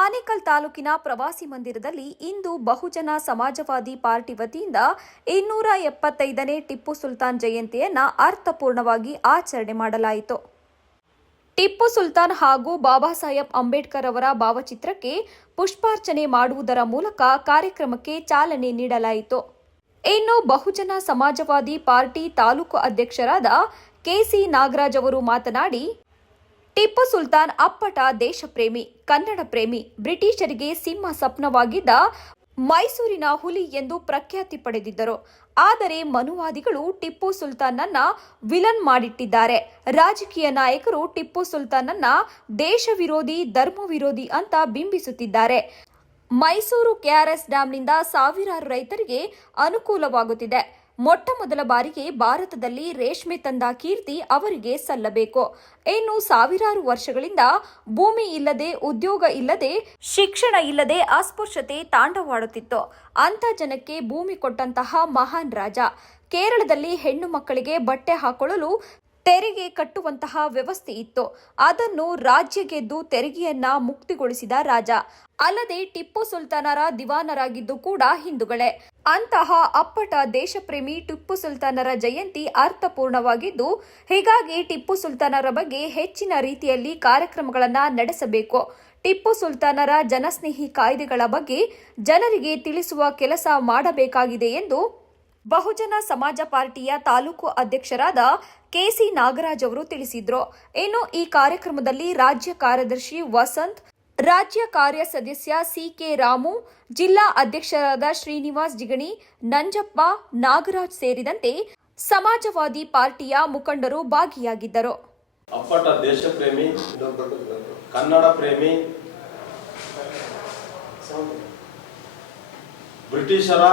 ಆನೇಕಲ್ ತಾಲೂಕಿನ ಪ್ರವಾಸಿ ಮಂದಿರದಲ್ಲಿ ಇಂದು ಬಹುಜನ ಸಮಾಜವಾದಿ ಪಾರ್ಟಿ ವತಿಯಿಂದ 275ನೇ ಟಿಪ್ಪು ಸುಲ್ತಾನ್ ಜಯಂತಿಯನ್ನು ಅರ್ಥಪೂರ್ಣವಾಗಿ ಆಚರಣೆ ಮಾಡಲಾಯಿತು. ಟಿಪ್ಪು ಸುಲ್ತಾನ್ ಹಾಗೂ ಬಾಬಾ ಸಾಹೇಬ್ ಅಂಬೇಡ್ಕರ್ ಅವರ ಭಾವಚಿತ್ರಕ್ಕೆ ಪುಷ್ಪಾರ್ಚನೆ ಮಾಡುವುದರ ಮೂಲಕ ಕಾರ್ಯಕ್ರಮಕ್ಕೆ ಚಾಲನೆ ನೀಡಲಾಯಿತು. ಇನ್ನು ಬಹುಜನ ಸಮಾಜವಾದಿ ಪಾರ್ಟಿ ತಾಲೂಕು ಅಧ್ಯಕ್ಷರಾದ ಕೆಸಿ ನಾಗರಾಜ್ ಅವರು ಮಾತನಾಡಿ, ಟಿಪ್ಪು ಸುಲ್ತಾನ್ ಅಪ್ಪಟ ದೇಶಪ್ರೇಮಿ, ಕನ್ನಡ ಪ್ರೇಮಿ, ಬ್ರಿಟಿಷರಿಗೆ ಸಿಂಹ ಸ್ವಪ್ನವಾಗಿದ್ದ ಮೈಸೂರಿನ ಹುಲಿ ಎಂದು ಪ್ರಖ್ಯಾತಿ ಪಡೆದಿದ್ದರು. ಆದರೆ ಮನುವಾದಿಗಳು ಟಿಪ್ಪು ಸುಲ್ತಾನ್ನನ್ನ ವಿಲನ್ ಮಾಡಿಟ್ಟಿದ್ದಾರೆ. ರಾಜಕೀಯ ನಾಯಕರು ಟಿಪ್ಪು ಸುಲ್ತಾನ್ನನ್ನ ದೇಶ ವಿರೋಧಿ, ಧರ್ಮ ವಿರೋಧಿ ಅಂತ ಬಿಂಬಿಸುತ್ತಿದ್ದಾರೆ. ಮೈಸೂರು ಕೆಆರ್ಎಸ್ ಡ್ಯಾಂನಿಂದ ಸಾವಿರಾರು ರೈತರಿಗೆ ಅನುಕೂಲವಾಗುತ್ತಿದೆ. ಮೊಟ್ಟ ಮೊದಲ ಬಾರಿಗೆ ಭಾರತದಲ್ಲಿ ರೇಷ್ಮೆ ತಂದ ಕೀರ್ತಿ ಅವರಿಗೆ ಸಲ್ಲಬೇಕು. ಇನ್ನು ಸಾವಿರಾರು ವರ್ಷಗಳಿಂದ ಭೂಮಿ ಇಲ್ಲದೆ, ಉದ್ಯೋಗ ಇಲ್ಲದೆ, ಶಿಕ್ಷಣ ಇಲ್ಲದೆ ಅಸ್ಪೃಶ್ಯತೆ ತಾಂಡವಾಡುತ್ತಿತ್ತು. ಅಂಥ ಜನಕ್ಕೆ ಭೂಮಿ ಕೊಟ್ಟಂತಹ ಮಹಾನ್ ರಾಜ. ಕೇರಳದಲ್ಲಿ ಹೆಣ್ಣು ಮಕ್ಕಳಿಗೆ ಬಟ್ಟೆ ಹಾಕೊಳ್ಳಲು ತೆರಿಗೆ ಕಟ್ಟುವಂತಹ ವ್ಯವಸ್ಥೆ ಇತ್ತು. ಅದನ್ನು ರಾಜ್ಯ ಗೆದ್ದು ತೆರಿಗೆಯನ್ನ ಮುಕ್ತಿಗೊಳಿಸಿದ ರಾಜ. ಅಲ್ಲದೆ ಟಿಪ್ಪು ಸುಲ್ತಾನರ ದಿವಾನರಾಗಿದ್ದು ಕೂಡ ಹಿಂದೂಗಳೇ. ಅಂತಹ ಅಪ್ಪಟ ದೇಶಪ್ರೇಮಿ ಟಿಪ್ಪು ಸುಲ್ತಾನರ ಜಯಂತಿ ಅರ್ಥಪೂರ್ಣವಾಗಿದ್ದು, ಹೀಗಾಗಿ ಟಿಪ್ಪು ಸುಲ್ತಾನರ ಬಗ್ಗೆ ಹೆಚ್ಚಿನ ರೀತಿಯಲ್ಲಿ ಕಾರ್ಯಕ್ರಮಗಳನ್ನು ನಡೆಸಬೇಕು. ಟಿಪ್ಪು ಸುಲ್ತಾನರ ಜನಸ್ನೇಹಿ ಕಾಯ್ದೆಗಳ ಬಗ್ಗೆ ಜನರಿಗೆ ತಿಳಿಸುವ ಕೆಲಸ ಮಾಡಬೇಕಾಗಿದೆ ಎಂದು ಬಹುಜನ ಸಮಾಜ ಪಾರ್ಟಿಯ ತಾಲೂಕು ಅಧ್ಯಕ್ಷರಾದ ಕೆಸಿ ನಾಗರಾಜ್ ಅವರು ತಿಳಿಸಿದರು. ಇನ್ನು ಈ ಕಾರ್ಯಕ್ರಮದಲ್ಲಿ ರಾಜ್ಯ ಕಾರ್ಯದರ್ಶಿ ವಸಂತ್, ರಾಜ್ಯ ಕಾರ್ಯ ಸದಸ್ಯ ಸಿಕೆ ರಾಮು, ಜಿಲ್ಲಾ ಅಧ್ಯಕ್ಷರಾದ ಶ್ರೀನಿವಾಸ್ ಜಿಗಣಿ, ನಂಜಪ್ಪ, ನಾಗರಾಜ್ ಸೇರಿದಂತೆ ಸಮಾಜವಾದಿ ಪಾರ್ಟಿಯ ಮುಖಂಡರು ಭಾಗಿಯಾಗಿದ್ದರು. ಅಪ್ಪಟ ದೇಶಪ್ರೇಮಿ, ಕನ್ನಡ ಪ್ರೇಮಿ, ಬ್ರಿಟಿಷರ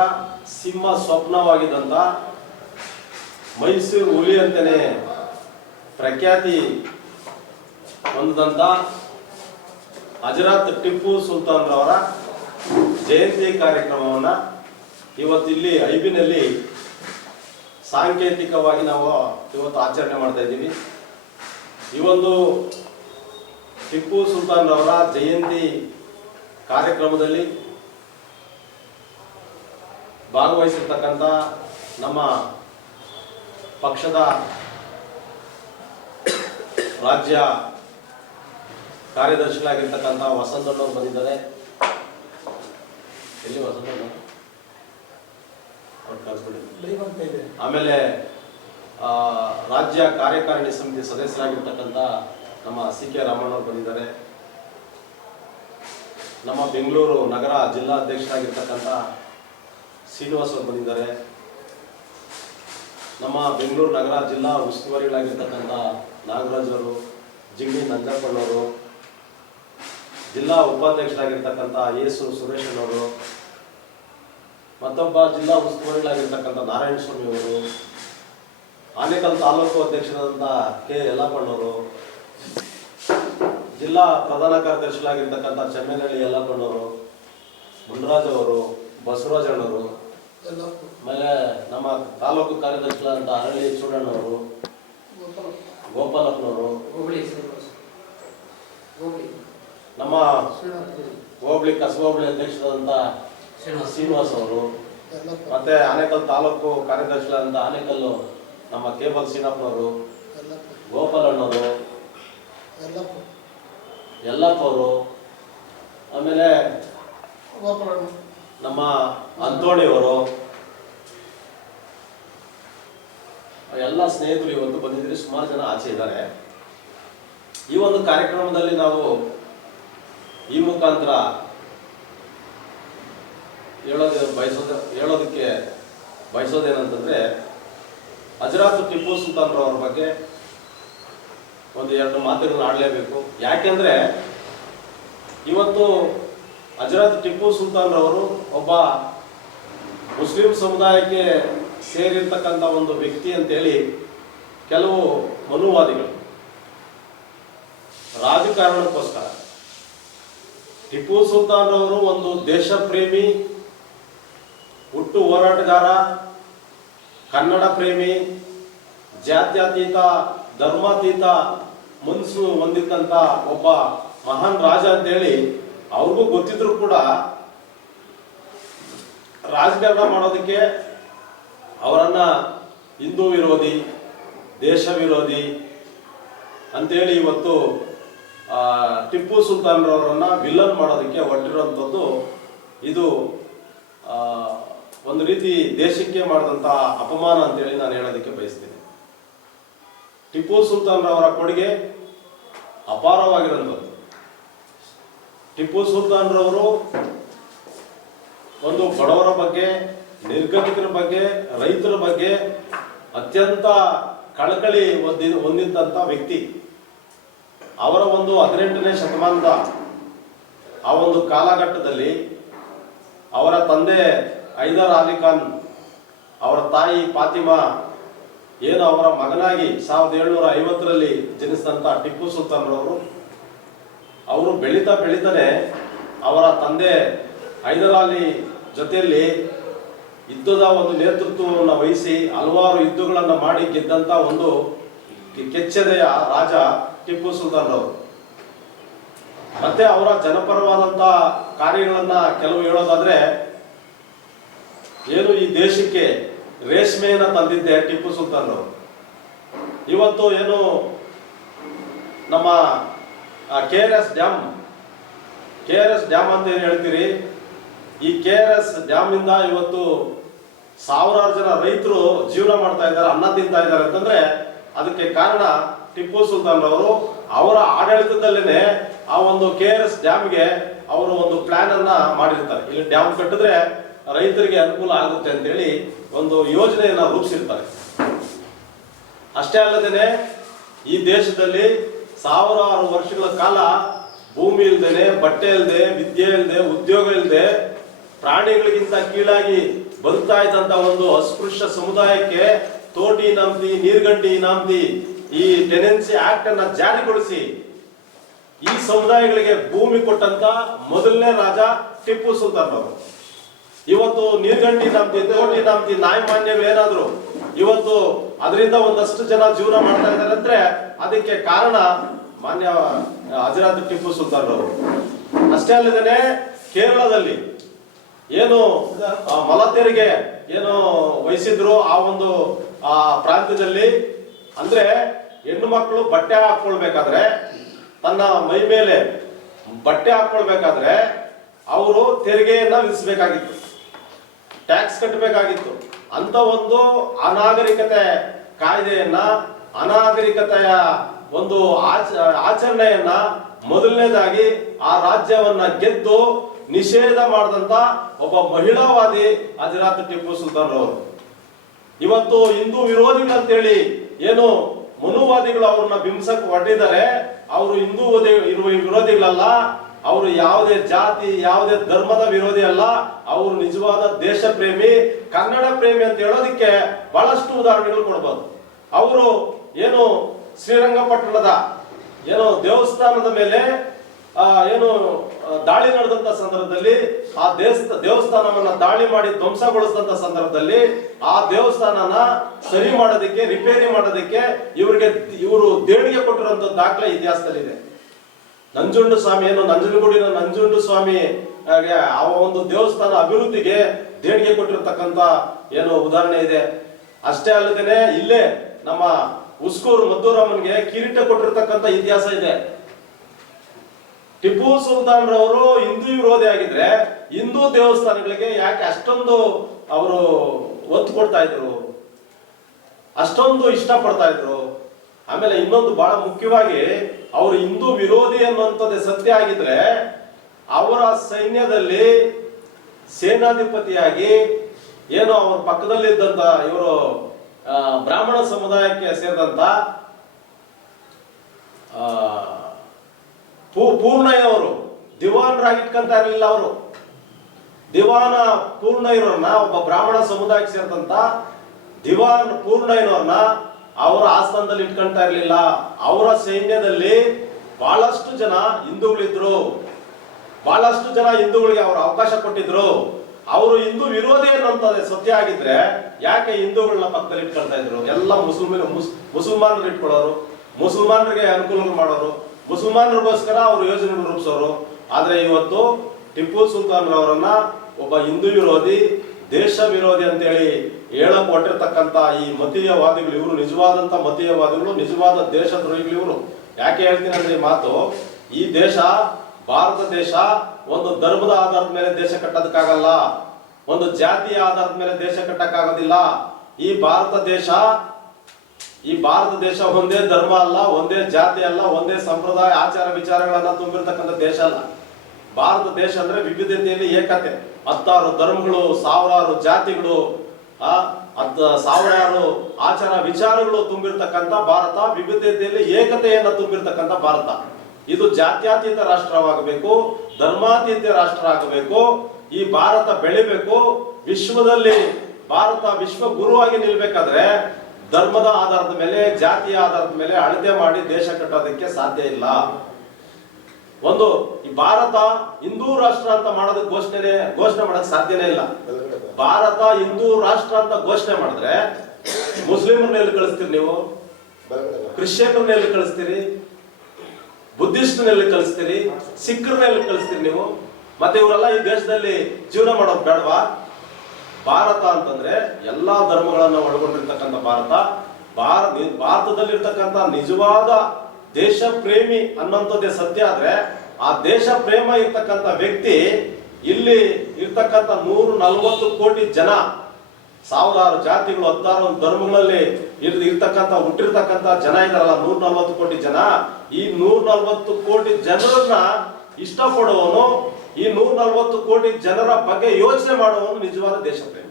ಸಿಂಹ ಸ್ವಪ್ನವಾಗಿದ್ದಂಥ ಮೈಸೂರು ಹುಲಿ ಅಂತಲೇ ಪ್ರಖ್ಯಾತಿ ಹೊಂದಿದಂಥ ಹಜರತ್ ಟಿಪ್ಪು ಸುಲ್ತಾನ್ ರವರ ಜಯಂತಿ ಕಾರ್ಯಕ್ರಮವನ್ನು ಇವತ್ತಿಲ್ಲಿ ಐಬಿನಲ್ಲಿ ಸಾಂಕೇತಿಕವಾಗಿ ನಾವು ಇವತ್ತು ಆಚರಣೆ ಮಾಡ್ತಾ ಇದ್ದೀವಿ. ಈ ಒಂದು ಟಿಪ್ಪು ಸುಲ್ತಾನ್ ರವರ ಜಯಂತಿ ಕಾರ್ಯಕ್ರಮದಲ್ಲಿ ಭಾಗವಹಿಸಿರ್ತಕ್ಕಂಥ ನಮ್ಮ ಪಕ್ಷದ ರಾಜ್ಯ ಕಾರ್ಯದರ್ಶಿಗಳಾಗಿರ್ತಕ್ಕಂಥ ವಸಂತಣ್ಣವರು ಬಂದಿದ್ದಾರೆ. ಎಲ್ಲಿ ವಸಂತಣ್ಣ? ಆಮೇಲೆ ರಾಜ್ಯ ಕಾರ್ಯಕಾರಿಣಿ ಸಮಿತಿ ಸದಸ್ಯರಾಗಿರ್ತಕ್ಕಂಥ ನಮ್ಮ ಸಿಕೆ ರಾಮಣ್ಣವರು ಬಂದಿದ್ದಾರೆ. ನಮ್ಮ ಬೆಂಗಳೂರು ನಗರ ಜಿಲ್ಲಾ ಅಧ್ಯಕ್ಷರಾಗಿರ್ತಕ್ಕಂಥ ಶ್ರೀನಿವಾಸ್ ಅವರು ಬಂದಿದ್ದಾರೆ. ನಮ್ಮ ಬೆಂಗಳೂರು ನಗರ ಜಿಲ್ಲಾ ಉಸ್ತುವಾರಿಗಳಾಗಿರ್ತಕ್ಕಂಥ ನಾಗರಾಜ್ ಅವರು, ಜಿಂಗಿ ನಂಜಪ್ಪನವರು, ಜಿಲ್ಲಾ ಉಪಾಧ್ಯಕ್ಷರಾಗಿರ್ತಕ್ಕಂಥ ಎಸ್ ಸುರೇಶನವರು, ಮತ್ತೊಬ್ಬ ಜಿಲ್ಲಾ ಉಸ್ತುವಾರಿಗಳಾಗಿರ್ತಕ್ಕಂಥ ನಾರಾಯಣ ಸ್ವಾಮಿ ಅವರು, ಆನೇಕಲ್ ತಾಲೂಕು ಅಧ್ಯಕ್ಷರಾದಂಥ ಕೆ ಯಲ್ಲಪ್ಪನವರು, ಜಿಲ್ಲಾ ಪ್ರಧಾನ ಕಾರ್ಯದರ್ಶಿಗಳಾಗಿರ್ತಕ್ಕಂಥ ಚೆಮ್ಮೇನಹಳ್ಳಿ ಯಲ್ಲಪ್ಪನವರು, ಮುನ್ರಾಜ್ ಅವರು, ಬಸವರಾಜಣ್ಣವರು, ಆಮೇಲೆ ನಮ್ಮ ತಾಲೂಕು ಕಾರ್ಯದರ್ಶಿಗಳಾದಂಥ ಅರಳಿ ಚೂಡಣ್ಣವರು, ಗೋಪಾಲಪ್ಪನವರು, ನಮ್ಮ ಹೋಬಳಿ ಕಸಬಾ ಹೋಬಳಿ ಅಧ್ಯಕ್ಷರಾದಂಥ ಶ್ರೀನಿವಾಸ್ ಅವರು, ಮತ್ತೆ ಆನೇಕಲ್ ತಾಲೂಕು ಕಾರ್ಯದರ್ಶಿಗಳಾದಂಥ ಆನೇಕಲ್ಲು ನಮ್ಮ ಕೇಬಲ್ ಸೀನಪ್ಪನವರು, ಗೋಪಾಲಣ್ಣವರು, ಯಲ್ಲಪ್ಪ ಅವರು, ಆಮೇಲೆ ನಮ್ಮ ಅಂತೋಣಿಯವರು, ಎಲ್ಲ ಸ್ನೇಹಿತರು ಇವತ್ತು ಬಂದಿದ್ರೆ ಸುಮಾರು ಜನ ಆಚೆ ಇದ್ದಾರೆ. ಈ ಒಂದು ಕಾರ್ಯಕ್ರಮದಲ್ಲಿ ನಾವು ಈ ಮುಖಾಂತರ ಹೇಳೋದಕ್ಕೆ ಬಯಸೋದೇನಂತಂದ್ರೆ, ಹಜರತ್ ಟಿಪ್ಪು ಸುಲ್ತಾನ್ ರವರ ಬಗ್ಗೆ ಒಂದು ಎರಡು ಮಾತುಗಳನ್ನ ಆಡಲೇಬೇಕು. ಯಾಕೆಂದ್ರೆ ಇವತ್ತು ಹಜರತ್ ಟಿಪ್ಪು ಸುಲ್ತಾನ್ ರವರು ಒಬ್ಬ ಮುಸ್ಲಿಂ ಸಮುದಾಯಕ್ಕೆ ಸೇರಿರ್ತಕ್ಕಂಥ ಒಂದು ವ್ಯಕ್ತಿ ಅಂತೇಳಿ ಕೆಲವು ಮನುವಾದಿಗಳು ರಾಜಕಾರಣಕ್ಕೋಸ್ಕರ, ಟಿಪ್ಪು ಸುಲ್ತಾನ್ ರವರು ಒಂದು ದೇಶ ಪ್ರೇಮಿ, ಹುಟ್ಟು ಹೋರಾಟಗಾರ, ಕನ್ನಡ ಪ್ರೇಮಿ, ಜಾತ್ಯತೀತ, ಧರ್ಮಾತೀತ ಮನಸ್ಸು ಹೊಂದಿದ್ದಂಥ ಒಬ್ಬ ಮಹಾನ್ ರಾಜ ಅಂತೇಳಿ ಅವ್ರಿಗೂ ಗೊತ್ತಿದ್ರು ಕೂಡ ರಾಜಕಾರಣ ಮಾಡೋದಕ್ಕೆ ಅವರನ್ನ ಹಿಂದೂ ವಿರೋಧಿ, ದೇಶ ವಿರೋಧಿ ಅಂತೇಳಿ ಇವತ್ತು ಟಿಪ್ಪು ಸುಲ್ತಾನ್ರವರನ್ನ ವಿಲನ್ ಮಾಡೋದಕ್ಕೆ ಹೊರಟಿರುವಂಥದ್ದು ಇದು ಒಂದು ರೀತಿ ದೇಶಕ್ಕೆ ಮಾಡಿದಂಥ ಅಪಮಾನ ಅಂತೇಳಿ ನಾನು ಹೇಳೋದಕ್ಕೆ ಬಯಸ್ತೀನಿ. ಟಿಪ್ಪು ಸುಲ್ತಾನ್ರವರ ಕೊಡುಗೆ ಅಪಾರವಾಗಿರುವಂಥದ್ದು. ಟಿಪ್ಪು ಸುಲ್ತಾನ್ರವರು ಒಂದು ಬಡವರ ಬಗ್ಗೆ, ನಿರ್ಗತಿಕರ ಬಗ್ಗೆ, ರೈತರ ಬಗ್ಗೆ ಅತ್ಯಂತ ಕಳಕಳಿ ಹೊಂದಿದ್ದಂಥ ವ್ಯಕ್ತಿ. ಅವರ ಒಂದು 18ನೇ ಶತಮಾನದ ಆ ಒಂದು ಕಾಲಘಟ್ಟದಲ್ಲಿ ಅವರ ತಂದೆ ಹೈದರ್ ಅಲಿ ಖಾನ್, ಅವರ ತಾಯಿ ಫಾತಿಮಾ ಏನು ಅವರ ಮಗನಾಗಿ 1750ರಲ್ಲಿ ಜನಿಸಿದಂಥ ಟಿಪ್ಪು ಸುಲ್ತಾನ್ರವರು, ಅವರು ಬೆಳೀತಾನೆ ಅವರ ತಂದೆ ಹೈದರ್ ಅಲಿ ಜೊತೆಯಲ್ಲಿ ಯುದ್ಧದ ಒಂದು ನೇತೃತ್ವವನ್ನು ವಹಿಸಿ ಹಲವಾರು ಯುದ್ಧಗಳನ್ನು ಮಾಡಿ ಗೆದ್ದಂತ ಒಂದು ಕೆಚ್ಚೆದೆಯ ರಾಜ ಟಿಪ್ಪು ಸುಲ್ತಾನ್ರವರು. ಮತ್ತೆ ಅವರ ಜನಪರವಾದಂತ ಕಾರ್ಯಗಳನ್ನ ಕೆಲವು ಹೇಳೋದಾದ್ರೆ, ಏನು ಈ ದೇಶಕ್ಕೆ ರೇಷ್ಮೆಯನ್ನ ತಂದಿದ್ದೆ ಟಿಪ್ಪು ಸುಲ್ತಾನ್ರವರು. ಇವತ್ತು ಏನು ನಮ್ಮ KRS ಡ್ಯಾಮ್ ಅಂತ ಏನು ಹೇಳ್ತೀರಿ, ಈ KRS ಡ್ಯಾಮ್ ಇಂದ ಇವತ್ತು ಸಾವಿರಾರು ಜನ ರೈತರು ಜೀವನ ಮಾಡ್ತಾ ಇದ್ದಾರೆ, ಅನ್ನ ತಿಂತಾ ಇದ್ದಾರೆ ಅಂತಂದ್ರೆ ಅದಕ್ಕೆ ಕಾರಣ ಟಿಪ್ಪು ಸುಲ್ತಾನ್ರವರು. ಅವರ ಆಡಳಿತದಲ್ಲೇನೆ ಆ ಒಂದು KRS ಡ್ಯಾಮ್ಗೆ ಅವರು ಒಂದು ಪ್ಲಾನ್ ಅನ್ನ ಮಾಡಿರ್ತಾರೆ. ಇಲ್ಲಿ ಡ್ಯಾಮ್ ಕಟ್ಟಿದ್ರೆ ರೈತರಿಗೆ ಅನುಕೂಲ ಆಗುತ್ತೆ ಅಂತೇಳಿ ಒಂದು ಯೋಜನೆಯನ್ನ ರೂಪಿಸಿರ್ತಾರೆ. ಅಷ್ಟೇ ಅಲ್ಲದೇನೆ ಈ ದೇಶದಲ್ಲಿ ಸಾವಿರಾರು ವರ್ಷಗಳ ಕಾಲ ಭೂಮಿ ಇಲ್ದೇನೆ, ಬಟ್ಟೆ ಇಲ್ಲದೆ, ವಿದ್ಯೆ ಇಲ್ಲದೆ, ಉದ್ಯೋಗ ಇಲ್ಲದೆ, ಪ್ರಾಣಿಗಳಿಗಿಂತ ಕೀಳಾಗಿ ಬದುಕ್ತಾ ಇದ್ದಂತ ಒಂದು ಅಸ್ಪೃಶ್ಯ ಸಮುದಾಯಕ್ಕೆ ತೋಟಿ ಇನಾಮತಿ, ನೀರ್ಗಂಟಿ ಇನಾಮತಿ, ಈ ಟೆನೆನ್ಸಿ ಆಕ್ಟ್ ಅನ್ನ ಜಾರಿಗೊಳಿಸಿ ಈ ಸಮುದಾಯಗಳಿಗೆ ಭೂಮಿ ಕೊಟ್ಟಂತ ಮೊದಲನೇ ರಾಜ ಟಿಪ್ಪು ಸುಲ್ತಾನ್ ಅವರು. ಇವತ್ತು ನೀರ್ಗಂಟಿ ಇನಾಮತಿ, ತೋಟಿ ಇನಾಮತಿ, ನ್ಯಾಯಮಾನ್ಯಗಳು ಏನಾದ್ರು ಇವತ್ತು ಅದರಿಂದ ಒಂದಷ್ಟು ಜನ ಜೀವನ ಮಾಡ್ತಾ ಇದ್ದಾರೆ ಅಂದ್ರೆ ಅದಕ್ಕೆ ಕಾರಣ ಮಾನ್ಯ ಹಜರತ್ ಟಿಪ್ಪು ಸುಲ್ತಾನ್ ಅವರು. ಅಷ್ಟೇ ಅಲ್ಲದೇನೆ ಕೇರಳದಲ್ಲಿ ಏನು ಮಲ ತೆರಿಗೆ ಏನು ವಹಿಸಿದ್ರು ಆ ಒಂದು ಪ್ರಾಂತ್ಯದಲ್ಲಿ, ಅಂದ್ರೆ ಹೆಣ್ಣು ಮಕ್ಕಳು ಬಟ್ಟೆ ಹಾಕೊಳ್ಬೇಕಾದ್ರೆ, ತನ್ನ ಮೈ ಮೇಲೆ ಬಟ್ಟೆ ಹಾಕೊಳ್ಬೇಕಾದ್ರೆ ಅವರು ತೆರಿಗೆಯನ್ನ ವಿಧಿಸಬೇಕಾಗಿತ್ತು, ಟ್ಯಾಕ್ಸ್ ಕಟ್ಟಬೇಕಾಗಿತ್ತು. ಅಂತ ಒಂದು ಅನಾಗರಿಕತೆ ಕಾಯ್ದೆಯನ್ನ, ಅನಾಗರಿಕತೆಯ ಒಂದು ಆಚರಣೆಯನ್ನ ಮೊದಲನೇದಾಗಿ ಆ ರಾಜ್ಯವನ್ನ ಗೆದ್ದು ನಿಷೇಧ ಮಾಡಿದಂತ ಒಬ್ಬ ಮಹಿಳಾವಾದಿ ಹಜರತ್ ಟಿಪ್ಪು ಸುಲ್ತಾನ್ ಅವರು. ಇವತ್ತು ಹಿಂದೂ ವಿರೋಧಿಗಳಂತೇಳಿ ಏನು ಮನುವಾದಿಗಳು ಅವ್ರನ್ನ ಬಿಂಬಿಸಕ್ ಹೊರಟಿದ್ದಾರೆ, ಅವರು ಹಿಂದೂ ವಿರೋಧಿಗಳಲ್ಲ, ಅವರು ಯಾವುದೇ ಜಾತಿ, ಯಾವುದೇ ಧರ್ಮದ ವಿರೋಧಿ ಅಲ್ಲ, ಅವರು ನಿಜವಾದ ದೇಶ ಪ್ರೇಮಿ, ಕನ್ನಡ ಪ್ರೇಮಿ ಅಂತ ಹೇಳೋದಿಕ್ಕೆ ಬಹಳಷ್ಟು ಉದಾಹರಣೆಗಳು ಕೊಡಬಹುದು. ಅವರು ಏನು ಶ್ರೀರಂಗಪಟ್ಟಣದ ಏನು ದೇವಸ್ಥಾನದ ಮೇಲೆ ಏನು ದಾಳಿ ನಡೆದಂತ ಸಂದರ್ಭದಲ್ಲಿ, ಆ ದೇವಸ್ಥಾನವನ್ನ ದಾಳಿ ಮಾಡಿ ಧ್ವಂಸಗೊಳಿಸಿದಂತ ಸಂದರ್ಭದಲ್ಲಿ ಆ ದೇವಸ್ಥಾನನ ಸರಿ ಮಾಡೋದಕ್ಕೆ, ರಿಪೇರಿ ಮಾಡೋದಕ್ಕೆ ಇವರು ದೇಣಿಗೆ ಕೊಟ್ಟಿರುವಂತ ದಾಖಲೆ ಇತಿಹಾಸದಲ್ಲಿದೆ. ನಂಜುಂಡ ಸ್ವಾಮಿ ಏನು ನಂಜನಗೂಡಿನ ನಂಜುಂಡ ಸ್ವಾಮಿ ಆ ಒಂದು ದೇವಸ್ಥಾನ ಅಭಿವೃದ್ಧಿಗೆ ದೇಣಿಗೆ ಕೊಟ್ಟಿರತಕ್ಕಂತ ಏನು ಉದಾಹರಣೆ ಇದೆ. ಅಷ್ಟೇ ಅಲ್ಲದೇನೆ ಇಲ್ಲೇ ನಮ್ಮ ಉಸ್ಕೂರು ಮದ್ದೂರಾಮನ್ಗೆ ಕಿರೀಟ ಕೊಟ್ಟಿರತಕ್ಕಂತ ಇತಿಹಾಸ ಇದೆ. ಟಿಪ್ಪು ಸುಲ್ತಾನ್ ರವರು ಹಿಂದೂ ವಿರೋಧಿ ಆಗಿದ್ರೆ ಹಿಂದೂ ದೇವಸ್ಥಾನಗಳಿಗೆ ಯಾಕೆ ಅಷ್ಟೊಂದು ಅವರು ಒತ್ತು ಕೊಡ್ತಾ ಇದ್ರು, ಅಷ್ಟೊಂದು ಇಷ್ಟ ಪಡ್ತಾ ಇದ್ರು? ಆಮೇಲೆ ಇನ್ನೊಂದು ಬಹಳ ಮುಖ್ಯವಾಗಿ, ಅವರು ಹಿಂದೂ ವಿರೋಧಿ ಅನ್ನುವಂಥದ್ದೇ ಸತ್ಯ ಆಗಿದ್ರೆ ಅವರ ಸೈನ್ಯದಲ್ಲಿ ಸೇನಾಧಿಪತಿಯಾಗಿ ಏನು ಅವರ ಪಕ್ಕದಲ್ಲಿದ್ದಂತ ಇವರು ಬ್ರಾಹ್ಮಣ ಸಮುದಾಯಕ್ಕೆ ಸೇರಿದಂತ ಪೂರ್ಣಯ್ಯವರು ದಿವಾನರಾಗಿಟ್ಕೊಂತ ಇರಲಿಲ್ಲ. ಅವರು ದಿವಾನ ಪೂರ್ಣಯ್ಯನವ್ರನ್ನ, ಒಬ್ಬ ಬ್ರಾಹ್ಮಣ ಸಮುದಾಯಕ್ಕೆ ಸೇರಿದಂತ ದಿವಾನ್ ಪೂರ್ಣಯ್ಯನವ್ರನ್ನ ಅವರ ಆಸ್ಥಾನದಲ್ಲಿ ಇಟ್ಕೊಂತ ಇರಲಿಲ್ಲ. ಅವರ ಸೈನ್ಯದಲ್ಲಿ ಬಹಳಷ್ಟು ಜನ ಹಿಂದೂಗಳಿದ್ರು, ಬಹಳಷ್ಟು ಜನ ಹಿಂದೂಗಳಿಗೆ ಅವರು ಅವಕಾಶ ಕೊಟ್ಟಿದ್ರು. ಅವರು ಹಿಂದೂ ವಿರೋಧಿ ಅನ್ನೋಂಥದ್ದು ಸತ್ಯ ಆಗಿದ್ರೆ ಯಾಕೆ ಹಿಂದೂಗಳನ್ನ ಪಕ್ಕದಲ್ಲಿ ಇಟ್ಕೊಳ್ತಾ ಇದ್ರು? ಎಲ್ಲ ಮುಸಲ್ಮಾನರು ಇಟ್ಕೊಳ್ಳೋರು, ಮುಸಲ್ಮಾನರಿಗೆ ಅನುಕೂಲ ಮಾಡೋರು, ಮುಸಲ್ಮಾನರಿಗೋಸ್ಕರ ಅವರು ಯೋಜನೆಗಳು ರೂಪಿಸೋರು, ಆದ್ರೆ ಇವತ್ತು ಟಿಪ್ಪು ಸುಲ್ತಾನ್ ರವರನ್ನ ಒಬ್ಬ ಹಿಂದೂ ವಿರೋಧಿ, ದೇಶ ವಿರೋಧಿ ಅಂತೇಳಿ ಹೇಳಕ್ ಹೊಟ್ಟಿರ್ತಕ್ಕಂಥ ಈ ಮತೀಯವಾದಿಗಳು, ಇವರು ನಿಜವಾದಂತ ಮತೀಯವಾದಿಗಳು, ನಿಜವಾದ ದೇಶದ್ರೋಹಿಗಳು ಇವರು. ಯಾಕೆ ಹೇಳ್ತೀನಿ ಅಂದ್ರೆ ಈ ಮಾತು, ಈ ದೇಶ, ಭಾರತ ದೇಶ ಒಂದು ಧರ್ಮದ ಆಧಾರದ ಮೇಲೆ ದೇಶ ಕಟ್ಟೋದಕ್ಕಾಗಲ್ಲ, ಒಂದು ಜಾತಿಯ ಆಧಾರದ ಮೇಲೆ ದೇಶ ಕಟ್ಟಕ್ಕಾಗೋದಿಲ್ಲ. ಈ ಭಾರತ ದೇಶ ಒಂದೇ ಧರ್ಮ ಅಲ್ಲ, ಒಂದೇ ಜಾತಿ ಅಲ್ಲ, ಒಂದೇ ಸಂಪ್ರದಾಯ ಆಚಾರ ವಿಚಾರಗಳನ್ನ ತುಂಬಿರ್ತಕ್ಕಂಥ ದೇಶ ಅಲ್ಲ. ಭಾರತ ದೇಶ ಅಂದ್ರೆ ವಿವಿಧತೆಯಲ್ಲಿ ಏಕತೆ, 16 ಧರ್ಮಗಳು, ಸಾವಿರಾರು ಜಾತಿಗಳು, ಸಾವಿರಾರು ಆಚಾರ ವಿಚಾರಗಳು ತುಂಬಿರ್ತಕ್ಕಂಥ ಭಾರತ, ವಿವಿಧತೆಯಲ್ಲಿ ಏಕತೆಯನ್ನ ತುಂಬಿರ್ತಕ್ಕಂಥ ಭಾರತ. ಇದು ಜಾತ್ಯತೀತ ರಾಷ್ಟ್ರವಾಗಬೇಕು, ಧರ್ಮಾತೀತ ರಾಷ್ಟ್ರ ಆಗಬೇಕು. ಈ ಭಾರತ ಬೆಳಿಬೇಕು, ವಿಶ್ವದಲ್ಲಿ ಭಾರತ ವಿಶ್ವ ಗುರುವಾಗಿ ನಿಲ್ಬೇಕಾದ್ರೆ ಧರ್ಮದ ಆಧಾರದ ಮೇಲೆ, ಜಾತಿಯ ಆಧಾರದ ಮೇಲೆ ಅಳತೆ ಮಾಡಿ ದೇಶ ಕಟ್ಟೋದಕ್ಕೆ ಸಾಧ್ಯ ಇಲ್ಲ. ಈ ಭಾರತ ಹಿಂದೂ ರಾಷ್ಟ್ರ ಅಂತ ಮಾಡೋದಕ್ಕೆ ಘೋಷಣೆ ಮಾಡಕ್ ಸಾಧ್ಯನೇ ಇಲ್ಲ. ಭಾರತ ಹಿಂದೂ ರಾಷ್ಟ್ರ ಅಂತ ಘೋಷಣೆ ಮಾಡಿದ್ರೆ ಮುಸ್ಲಿಮರನ್ನ ಎಲ್ಲಿ ಕಳಿಸ್ತೀರಿ ನೀವು? ಕ್ರಿಶ್ಚಿಯನ್ರನ್ನ ಎಲ್ಲಿ ಕಳಿಸ್ತೀರಿ? ಬುದ್ಧಿಸ್ಟ್ರನ್ನ ಎಲ್ಲಿ ಕಳಿಸ್ತೀರಿ? ಸಿಖ್ರನ್ನ ಎಲ್ಲಿ ಕಳಿಸ್ತೀರಿ ನೀವು? ಮತ್ತೆ ಇವರೆಲ್ಲ ಈ ದೇಶದಲ್ಲಿ ಜೀವನ ಮಾಡೋದು ಬೇಡವಾ? ಭಾರತ ಅಂತಂದ್ರೆ ಎಲ್ಲಾ ಧರ್ಮಗಳನ್ನ ಒಳಗೊಂಡಿರ್ತಕ್ಕಂಥ ಭಾರತದಲ್ಲಿರ್ತಕ್ಕಂಥ ನಿಜವಾದ ದೇಶ ಪ್ರೇಮಿ ಅನ್ನೋಂಥದ್ದೇ ಸತ್ಯ. ಆದ್ರೆ ಆ ದೇಶ ಪ್ರೇಮ ಇರ್ತಕ್ಕಂಥ ವ್ಯಕ್ತಿ ಇಲ್ಲಿ ಇರ್ತಕ್ಕಂಥ 140 ಕೋಟಿ ಜನ, ಸಾವಿರಾರು ಜಾತಿಗಳು, 16 ಧರ್ಮಗಳಲ್ಲಿ ಹುಟ್ಟಿರ್ತಕ್ಕಂಥ ಜನ ಇದಾರಲ್ಲ, 140 ಕೋಟಿ ಜನ. ಈ 140 ಕೋಟಿ ಜನರನ್ನ ಇಷ್ಟಪಡುವವನು, ಈ 140 ಕೋಟಿ ಜನರ ಬಗ್ಗೆ ಯೋಚನೆ ಮಾಡುವವನು ನಿಜವಾದ ದೇಶ ಪ್ರೇಮ.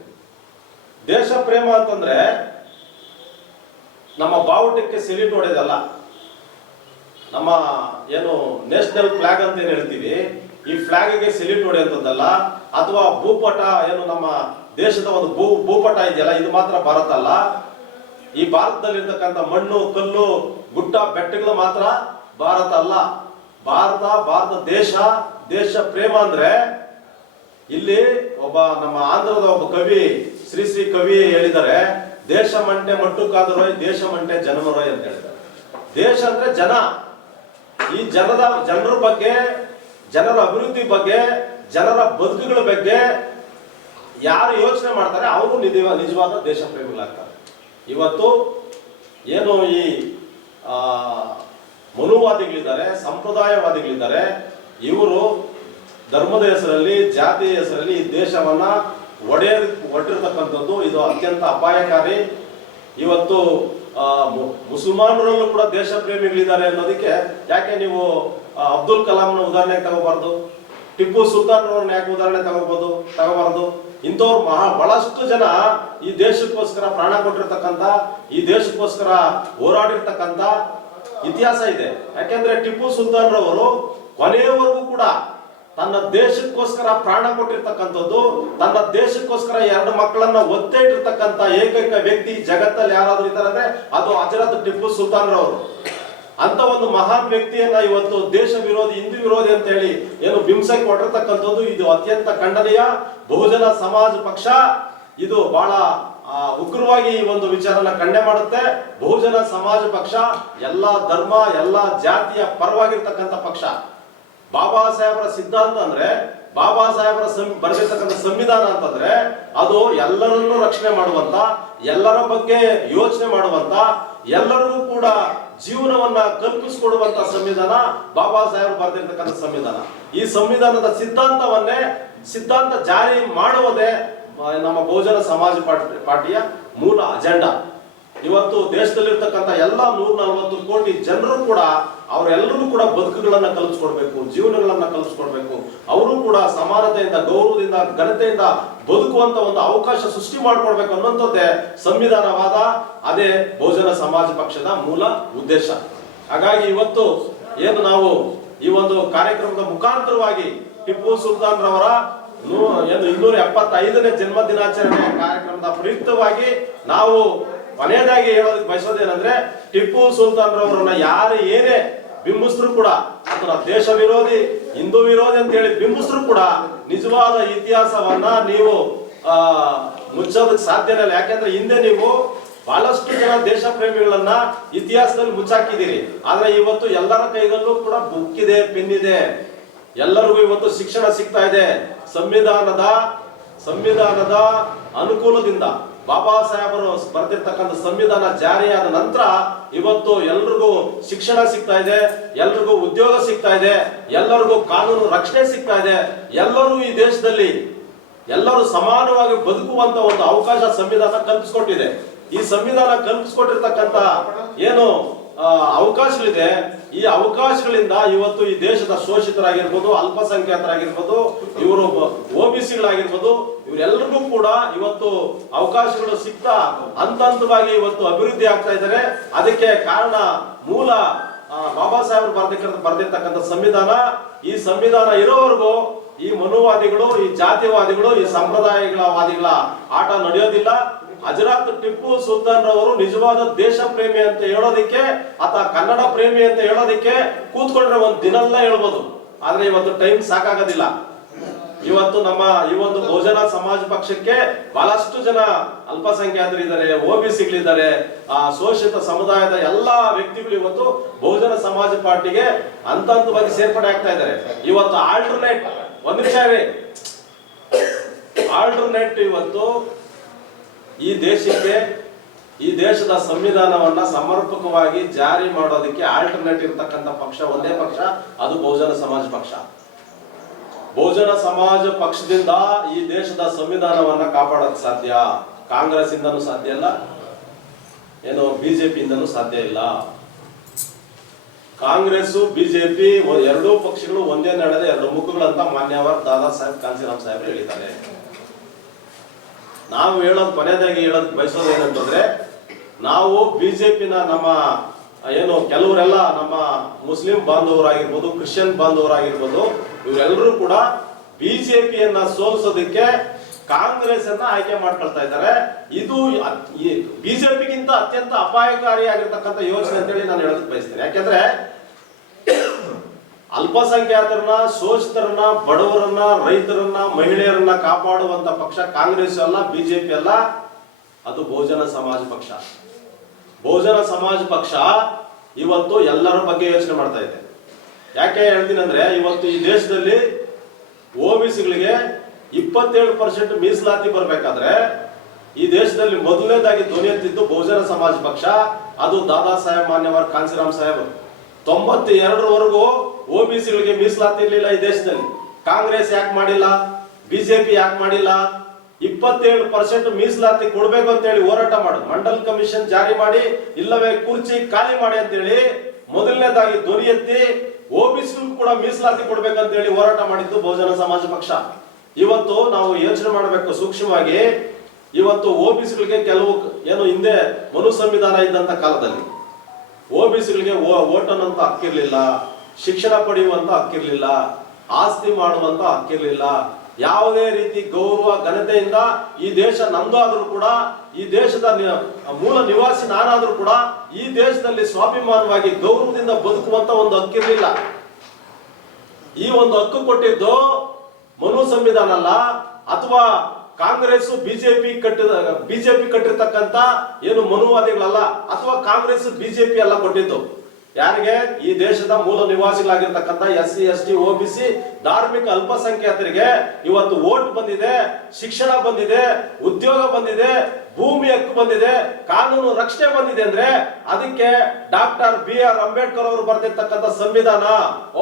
ದೇಶ ಪ್ರೇಮ ಅಂತಂದ್ರೆ ನಮ್ಮ ಬಾವುಟಕ್ಕೆ ಸೆಲ್ಯೂಟ್ ಹೊಡೆದಲ್ಲ, ನಮ್ಮ ಏನು ನ್ಯಾಷನಲ್ ಫ್ಲಾಗ್ ಅಂತ ಏನ್ ಹೇಳ್ತೀವಿ, ಈ ಫ್ಲಾಗ್ಗೆ ಸೆಲ್ಯೂಟ್ ಹೊಡೆಯುವಂಥದ್ದಲ್ಲ, ಅಥವಾ ಭೂಪಟ, ಏನು ನಮ್ಮ ದೇಶದ ಒಂದು ಭೂಪಟ ಇದೆಯಲ್ಲ, ಇದು ಮಾತ್ರ ಭಾರತ ಅಲ್ಲ. ಈ ಭಾರತದಲ್ಲಿರ್ತಕ್ಕಂಥ ಮಣ್ಣು, ಕಲ್ಲು, ಗುಡ್ಡ, ಬೆಟ್ಟಗಳು ಮಾತ್ರ ಭಾರತ ಅಲ್ಲ. ಭಾರತ ದೇಶ ಪ್ರೇಮ ಅಂದ್ರೆ ಇಲ್ಲಿ ನಮ್ಮ ಆಂಧ್ರದ ಒಬ್ಬ ಕವಿ, ಶ್ರೀ ಕವಿ ಹೇಳಿದ್ದಾರೆ, ದೇಶ ಮಂಟೆ ಮಟ್ಟು ಕಾದರೋಯ್, ದೇಶ ಮಂಟೆ ಜನಮರೋಯ್ ಅಂತ ಹೇಳಿದ್ದಾರೆ. ದೇಶ ಅಂದ್ರೆ ಜನ. ಈ ಜನರ ಬಗ್ಗೆ, ಜನರ ಅಭಿವೃದ್ಧಿ ಬಗ್ಗೆ, ಜನರ ಬದುಕುಗಳ ಬಗ್ಗೆ ಯಾರು ಯೋಚನೆ ಮಾಡ್ತಾರೆ ಅವರು ನಿಜವಾದ ದೇಶ ಪ್ರೇಮಿಗಳಾಗ್ತಾರೆ. ಇವತ್ತು ಏನು ಈ ಮನುವಾದಿಗಳಿದ್ದಾರೆ, ಸಂಪ್ರದಾಯವಾದಿಗಳಿದ್ದಾರೆ, ಇವರು ಧರ್ಮದ ಹೆಸರಲ್ಲಿ, ಜಾತಿಯ ಹೆಸರಲ್ಲಿ ಈ ದೇಶವನ್ನ ಒಡೆದಿರ್ತಕ್ಕಂಥದ್ದು ಇದು ಅತ್ಯಂತ ಅಪಾಯಕಾರಿ. ಇವತ್ತು ಮುಸಲ್ಮಾನರಲ್ಲೂ ಕೂಡ ದೇಶ ಪ್ರೇಮಿಗಳಿದ್ದಾರೆ ಅನ್ನೋದಕ್ಕೆ ಯಾಕೆ ನೀವು ಅಬ್ದುಲ್ ಕಲಾಂನ ಉದಾಹರಣೆ ತಗೋಬಾರ್ದು? ಟಿಪ್ಪು ಸುಲ್ತಾನ್ ರವ್ರನ್ನ ಯಾಕೆ ಉದಾಹರಣೆ ತಗೋಬಾರ್ದು? ಇಂಥವ್ರು ಬಹಳಷ್ಟು ಜನ ಈ ದೇಶಕ್ಕೋಸ್ಕರ ಪ್ರಾಣ ಕೊಟ್ಟಿರ್ತಕ್ಕಂಥ, ಈ ದೇಶಕ್ಕೋಸ್ಕರ ಹೋರಾಡಿರ್ತಕ್ಕಂಥ ಇತಿಹಾಸ ಇದೆ. ಯಾಕೆಂದ್ರೆ ಟಿಪ್ಪು ಸುಲ್ತಾನ್ ರವರು ಕೊನೆಯವರೆಗೂ ಕೂಡ ತನ್ನ ದೇಶಕ್ಕೋಸ್ಕರ ಪ್ರಾಣ ಕೊಟ್ಟಿರ್ತಕ್ಕಂಥದ್ದು, ತನ್ನ ದೇಶಕ್ಕೋಸ್ಕರ 2 ಮಕ್ಕಳನ್ನ ಒತ್ತೆ ಇಟ್ಟಿರ್ತಕ್ಕಂಥ ಏಕೈಕ ವ್ಯಕ್ತಿ ಜಗತ್ತಲ್ಲಿ ಯಾರಾದ್ರೂ ಇದ್ದಾರೆ ಅಂದ್ರೆ ಅದು ಹಜರತ್ ಟಿಪ್ಪು ಸುಲ್ತಾನ್ ರವರು. ಅಂತ ಒಂದು ಮಹಾನ್ ವ್ಯಕ್ತಿಯನ್ನ ಇವತ್ತು ದೇಶ ವಿರೋಧಿ, ಹಿಂದೂ ವಿರೋಧಿ ಅಂತ ಹೇಳಿ ಏನು ಬಿಂಬಿಸಕ್ಕೆ ಕೊಟ್ಟಿರ್ತಕ್ಕಂಥದ್ದು ಇದು ಅತ್ಯಂತ ಖಂಡನೀಯ. ಬಹುಜನ ಸಮಾಜ ಪಕ್ಷ ಇದು ಬಹಳ ಉಗ್ರವಾಗಿ ಈ ಒಂದು ವಿಚಾರನ ಖಂಡನೆ ಮಾಡುತ್ತೆ. ಬಹುಜನ ಸಮಾಜ ಪಕ್ಷ ಎಲ್ಲಾ ಧರ್ಮ, ಎಲ್ಲಾ ಜಾತಿಯ ಪರವಾಗಿರ್ತಕ್ಕಂಥ ಪಕ್ಷ. ಬಾಬಾ ಸಾಹೇಬರ ಸಿದ್ಧಾಂತ ಅಂದ್ರೆ, ಬಾಬಾ ಸಾಹೇಬರ ಬರೆದಿರ್ತಕ್ಕಂಥ ಸಂವಿಧಾನ ಅಂತಂದ್ರೆ ಅದು ಎಲ್ಲರನ್ನೂ ರಕ್ಷಣೆ ಮಾಡುವಂತ, ಎಲ್ಲರ ಬಗ್ಗೆ ಯೋಚನೆ ಮಾಡುವಂತ, ಎಲ್ಲರಿಗೂ ಕೂಡ ಜೀವನವನ್ನ ಕಲ್ಪಿಸಿಕೊಡುವಂತ ಸಂವಿಧಾನ ಬಾಬಾ ಸಾಹೇಬ್ ಬರೆದಿರ್ತಕ್ಕಂಥ ಸಂವಿಧಾನ. ಈ ಸಂವಿಧಾನದ ಸಿದ್ಧಾಂತ ಜಾರಿ ಮಾಡುವುದೇ ನಮ್ಮ ಬಹುಜನ ಸಮಾಜ ಪಾರ್ಟಿಯ ಮೂಲ ಅಜೆಂಡಾ. ಇವತ್ತು ದೇಶದಲ್ಲಿರ್ತಕ್ಕಂಥ ಎಲ್ಲ 140 ಕೋಟಿ ಜನರು ಕೂಡ ಅವರೆಲ್ಲರೂ ಕೂಡ ಬದುಕುಗಳನ್ನ ಕಲ್ಪಿಸ್ಕೊಡ್ಬೇಕು, ಜೀವನಗಳನ್ನ ಕಲ್ಪಿಸ್ಕೊಡ್ಬೇಕು. ಅವರು ಕೂಡ ಸಮಾನತೆಯಿಂದ, ಗೌರವದಿಂದ, ಘನತೆಯಿಂದ ಬದುಕುವಂತ ಒಂದು ಅವಕಾಶ ಸೃಷ್ಟಿ ಮಾಡ್ಕೊಡ್ಬೇಕು ಅನ್ನೋಂಥದ್ದೇ ಸಂವಿಧಾನವಾದ, ಅದೇ ಬಹುಜನ ಸಮಾಜ ಪಕ್ಷದ ಮೂಲ ಉದ್ದೇಶ. ಹಾಗಾಗಿ ಇವತ್ತು ಏನು ನಾವು ಈ ಒಂದು ಕಾರ್ಯಕ್ರಮದ ಮುಖಾಂತರವಾಗಿ ಟಿಪ್ಪು ಸುಲ್ತಾನ್ ರವರ 275ನೇ ಜನ್ಮ ದಿನಾಚರಣೆ ಕಾರ್ಯಕ್ರಮದ ಪ್ರಯುಕ್ತವಾಗಿ ನಾವು ಕೊನೆಯದಾಗಿ ಹೇಳೋದಕ್ಕೆ ಬಯಸೋದೇನಂದ್ರೆ, ಟಿಪ್ಪು ಸುಲ್ತಾನ್ ರವರನ್ನ ಯಾರು ಏನೇ ಬಿಂಬಿಸಿದ್ರು ಕೂಡ, ಅದನ್ನ ದೇಶ ವಿರೋಧಿ, ಹಿಂದೂ ವಿರೋಧಿ ಅಂತ ಹೇಳಿ ಬಿಂಬಿಸಿದ್ರು ಕೂಡ ನಿಜವಾದ ಇತಿಹಾಸವನ್ನ ನೀವು ಮುಚ್ಚೋದಕ್ಕೆ ಸಾಧ್ಯನೇ ಇಲ್ಲ. ಯಾಕೆಂದ್ರೆ ಹಿಂದೆ ನೀವು ಬಹಳಷ್ಟು ಜನ ದೇಶ ಪ್ರೇಮಿಗಳನ್ನ ಇತಿಹಾಸದಲ್ಲಿ ಮುಚ್ಚಾಕಿದ್ದೀರಿ. ಆದ್ರೆ ಇವತ್ತು ಎಲ್ಲರ ಕೈಗಲ್ಲೂ ಕೂಡ ಬುಕ್ ಇದೆ, ಪೆನ್ ಇದೆ. ಎಲ್ಲರಿಗೂ ಇವತ್ತು ಶಿಕ್ಷಣ ಸಿಗ್ತಾ ಇದೆ. ಸಂವಿಧಾನದ ಅನುಕೂಲದಿಂದ ಬಾಬಾ ಸಾಹೇಬರು ಬರೆದಿರ್ತಕ್ಕಂಥ ಸಂವಿಧಾನ ಜಾರಿಯಾದ ನಂತರ ಇವತ್ತು ಎಲ್ರಿಗೂ ಶಿಕ್ಷಣ ಸಿಗ್ತಾ ಇದೆ, ಎಲ್ರಿಗೂ ಉದ್ಯೋಗ ಸಿಗ್ತಾ ಇದೆ, ಎಲ್ಲರಿಗೂ ಕಾನೂನು ರಕ್ಷಣೆ ಸಿಗ್ತಾ ಇದೆ. ಎಲ್ಲರೂ ಈ ದೇಶದಲ್ಲಿ ಎಲ್ಲರೂ ಸಮಾನವಾಗಿ ಬದುಕುವಂತ ಒಂದು ಅವಕಾಶ ಸಂವಿಧಾನ ಕಲ್ಪಿಸ್ಕೊಟ್ಟಿದೆ. ಈ ಸಂವಿಧಾನ ಕಲ್ಪಿಸ್ಕೊಟ್ಟಿರ್ತಕ್ಕಂಥ ಏನು ಅವಕಾಶಗಳಿದೆ, ಈ ಅವಕಾಶಗಳಿಂದ ಇವತ್ತು ಈ ದೇಶದ ಶೋಷಿತರಾಗಿರ್ಬೋದು, ಅಲ್ಪಸಂಖ್ಯಾತರಾಗಿರ್ಬೋದು, ಇವರು OBCಗಳಾಗಿರ್ಬೋದು, ಇವರೆಲ್ಲರಿಗೂ ಕೂಡ ಇವತ್ತು ಅವಕಾಶಗಳು ಸಿಗ್ತಾ ಹಂತ ಹಂತವಾಗಿ ಇವತ್ತು ಅಭಿವೃದ್ಧಿ ಆಗ್ತಾ ಇದ್ದಾರೆ. ಅದಕ್ಕೆ ಕಾರಣ ಮೂಲ ಬಾಬಾ ಸಾಹೇಬರು ಬರೆದಿರ್ತಕ್ಕಂಥ ಸಂವಿಧಾನ. ಈ ಸಂವಿಧಾನ ಇರೋವರೆಗೂ ಈ ಮನುವಾದಿಗಳು, ಈ ಜಾತಿವಾದಿಗಳು, ಈ ಸಂಪ್ರದಾಯವಾದಿಗಳ ಆಟ ನಡೆಯೋದಿಲ್ಲ. ಹಜರತ್ ಟಿಪ್ಪು ಸುಲ್ತಾನ್ ರವರು ನಿಜವಾದ ದೇಶ ಪ್ರೇಮಿ ಅಂತ ಹೇಳೋದಿಕ್ಕೆ ಅಥವಾ ಕನ್ನಡ ಪ್ರೇಮಿ ಅಂತ ಹೇಳೋದಿಕ್ಕೆ ಕೂತ್ಕೊಂಡ್ರೆ ಒಂದ್ ದಿನೆಲ್ಲ ಹೇಳ್ಬೋದು. ಆದ್ರೆ ಇವತ್ತು ಟೈಮ್ ಸಾಕಾಗೋದಿಲ್ಲ. ಇವತ್ತು ನಮ್ಮ ಈ ಒಂದು ಬಹುಜನ ಸಮಾಜ ಪಕ್ಷಕ್ಕೆ ಬಹಳಷ್ಟು ಜನ ಅಲ್ಪಸಂಖ್ಯಾತರಿದ್ದಾರೆ, OBCಗಳಿದ್ದಾರೆ, ಶೋಷಿತ ಸಮುದಾಯದ ಎಲ್ಲಾ ವ್ಯಕ್ತಿಗಳು ಇವತ್ತು ಬಹುಜನ ಸಮಾಜ ಪಾರ್ಟಿಗೆ ಹಂತ ಹಂತವಾಗಿ ಸೇರ್ಪಡೆ ಆಗ್ತಾ ಇದ್ದಾರೆ. ಇವತ್ತು ಆಲ್ಟರ್ನೇಟ್ ಇವತ್ತು ಈ ದೇಶಕ್ಕೆ, ಈ ದೇಶದ ಸಂವಿಧಾನವನ್ನ ಸಮರ್ಪಕವಾಗಿ ಜಾರಿ ಮಾಡೋದಕ್ಕೆ ಆಲ್ಟರ್ನೇಟ್ ಇರತಕ್ಕಂಥ ಪಕ್ಷ ಒಂದೇ ಪಕ್ಷ, ಅದು ಬಹುಜನ ಸಮಾಜ ಪಕ್ಷ. ಬಹುಜನ ಸಮಾಜ ಪಕ್ಷದಿಂದ ಈ ದೇಶದ ಸಂವಿಧಾನವನ್ನ ಕಾಪಾಡೋಕೆ ಸಾಧ್ಯ. ಕಾಂಗ್ರೆಸ್ ಇಂದನೂ ಸಾಧ್ಯ ಇಲ್ಲ, ಏನು ಬಿಜೆಪಿ ಇಂದನೂ ಸಾಧ್ಯ ಇಲ್ಲ. ಕಾಂಗ್ರೆಸ್ ಬಿಜೆಪಿ ಎರಡೂ ಪಕ್ಷಗಳು ಒಂದೇ ನಡೆದ ಎರಡು ಮುಖಗಳಂತ ಮಾನ್ಯವರು ದಾದಾ ಸಾಹೇಬ್ ಕಾಂಚೀರಾಮ್ ಸಾಹೇಬ್ ಹೇಳಿದ್ದಾರೆ. ನಾವು ಕೊನೆಯದಾಗಿ ಹೇಳೋದ್ ಬಯಸೋದು ಏನಂತಂದ್ರೆ, ನಾವು ಬಿಜೆಪಿನ ನಮ್ಮ ಏನು ಕೆಲವರೆಲ್ಲ ನಮ್ಮ ಮುಸ್ಲಿಂ ಬಾಂಧವರಾಗಿರ್ಬೋದು, ಕ್ರಿಶ್ಚಿಯನ್ ಬಾಂಧವರಾಗಿರ್ಬೋದು, ಇವರೆಲ್ಲರೂ ಕೂಡ ಬಿಜೆಪಿಯನ್ನ ಸೋಲಿಸೋದಕ್ಕೆ ಕಾಂಗ್ರೆಸ್ ಅನ್ನ ಆಯ್ಕೆ ಮಾಡ್ಕೊಳ್ತಾ ಇದ್ದಾರೆ. ಇದು ಬಿಜೆಪಿಗಿಂತ ಅತ್ಯಂತ ಅಪಾಯಕಾರಿಯಾಗಿರ್ತಕ್ಕಂಥ ಯೋಚನೆ ಅಂತೇಳಿ ನಾನು ಹೇಳೋದಕ್ಕೆ ಬಯಸ್ತೇನೆ. ಯಾಕೆಂದ್ರೆ ಅಲ್ಪಸಂಖ್ಯಾತರನ್ನ, ಶೋಷಿತರನ್ನ, ಬಡವರನ್ನ, ರೈತರನ್ನ, ಮಹಿಳೆಯರನ್ನ ಕಾಪಾಡುವಂತ ಪಕ್ಷ ಕಾಂಗ್ರೆಸ್ ಅಲ್ಲ, ಬಿಜೆಪಿ ಅಲ್ಲ, ಅದು ಬಹುಜನ ಸಮಾಜ ಪಕ್ಷ. ಬಹುಜನ ಸಮಾಜ ಪಕ್ಷ ಇವತ್ತು ಎಲ್ಲರ ಬಗ್ಗೆ ಯೋಚನೆ ಮಾಡ್ತಾ ಇದೆ. ಯಾಕೆ ಹೇಳ್ತೀನಿ ಅಂದ್ರೆ, ಇವತ್ತು ಈ ದೇಶದಲ್ಲಿ OBCಗಳಿಗೆ 27% ಮೀಸಲಾತಿ ಬರ್ಬೇಕಾದ್ರೆ ಈ ದೇಶದಲ್ಲಿ ಮೊದಲನೇದಾಗಿ ಧ್ವನಿ ಎತ್ತಿದ್ದು ಬಹುಜನ ಸಮಾಜ ಪಕ್ಷ. ಅದು ದಾದಾ ಸಾಹೇಬ್ ಮಾನ್ಯವರು ಕಾಂಚೀರಾಮ್ ಸಾಹೇಬ್ 92ರವರೆಗೂ OBCಗಳಿಗೆ ಮೀಸಲಾತಿ ಇರಲಿಲ್ಲ ಈ ದೇಶದಲ್ಲಿ. ಕಾಂಗ್ರೆಸ್ ಯಾಕೆ ಮಾಡಿಲ್ಲ, ಬಿಜೆಪಿ ಯಾಕೆ ಮಾಡಿಲ್ಲ? 27% ಮೀಸಲಾತಿ ಕೊಡ್ಬೇಕು ಅಂತ ಹೇಳಿ ಹೋರಾಟ ಮಾಡೋದು, ಮಂಡಲ್ ಕಮಿಷನ್ ಜಾರಿ ಮಾಡಿ, ಇಲ್ಲವೇ ಕುರ್ಚಿ ಖಾಲಿ ಮಾಡಿ ಅಂತೇಳಿ ಮೊದಲನೇದಾಗಿ ಧ್ವನಿ ಎತ್ತಿ OBCಗಳಿಗೂ ಕೂಡ ಮೀಸಲಾತಿ ಕೊಡ್ಬೇಕಂತ ಹೇಳಿ ಹೋರಾಟ ಮಾಡಿದ್ದು ಬಹುಜನ ಸಮಾಜ ಪಕ್ಷ. ಇವತ್ತು ನಾವು ಯೋಚನೆ ಮಾಡಬೇಕು ಸೂಕ್ಷ್ಮವಾಗಿ. ಇವತ್ತು OBCಗಳಿಗೆ ಕೆಲವು ಏನು ಹಿಂದೆ ಮನು ಸಂವಿಧಾನ ಇದ್ದಂತ ಕಾಲದಲ್ಲಿ OBCಗಳಿಗೆ ವೋಟ್ ಅನ್ನೋಂತ ಹಕ್ಕಿರ್ಲಿಲ್ಲ, ಶಿಕ್ಷಣ ಪಡೆಯುವಂತ ಹಕ್ಕಿರ್ಲಿಲ್ಲ, ಆಸ್ತಿ ಮಾಡುವಂತ ಹಕ್ಕಿರ್ಲಿಲ್ಲ. ಯಾವುದೇ ರೀತಿ ಗೌರವ ಘನತೆಯಿಂದ ಈ ದೇಶ ನಮ್ದು ಆದ್ರೂ ಕೂಡ, ಈ ದೇಶದ ಮೂಲ ನಿವಾಸಿ ನಾನಾದ್ರೂ ಕೂಡ ಈ ದೇಶದಲ್ಲಿ ಸ್ವಾಭಿಮಾನವಾಗಿ ಗೌರವದಿಂದ ಬದುಕುವಂತ ಒಂದು ಹಕ್ಕಿರ್ಲಿಲ್ಲ. ಈ ಒಂದು ಹಕ್ಕು ಕೊಟ್ಟಿದ್ದು ಮನು ಸಂವಿಧಾನ ಅಲ್ಲ, ಅಥವಾ ಕಾಂಗ್ರೆಸ್ ಬಿಜೆಪಿ ಕಟ್ಟಿರ್ತಕ್ಕಂತ ಏನು ಮನುವಾದಿಗಳಲ್ಲ, ಅಥವಾ ಕಾಂಗ್ರೆಸ್ ಬಿಜೆಪಿ ಅಲ್ಲ ಕೊಟ್ಟಿದ್ದು. ಯಾರಿಗೆ? ಈ ದೇಶದ ಮೂಲ ನಿವಾಸಿಗಳಾಗಿರ್ತಕ್ಕಂಥ SC ST OBC ಧಾರ್ಮಿಕ ಅಲ್ಪಸಂಖ್ಯಾತರಿಗೆ ಇವತ್ತು ವೋಟ್ ಬಂದಿದೆ, ಶಿಕ್ಷಣ ಬಂದಿದೆ, ಉದ್ಯೋಗ ಬಂದಿದೆ, ಭೂಮಿ ಹಕ್ಕು ಬಂದಿದೆ, ಕಾನೂನು ರಕ್ಷಣೆ ಬಂದಿದೆ ಅಂದ್ರೆ ಅದಕ್ಕೆ ಡಾಕ್ಟರ್ BR ಅಂಬೇಡ್ಕರ್ ಅವರು ಬರೆದಿರ್ತಕ್ಕಂಥ ಸಂವಿಧಾನ,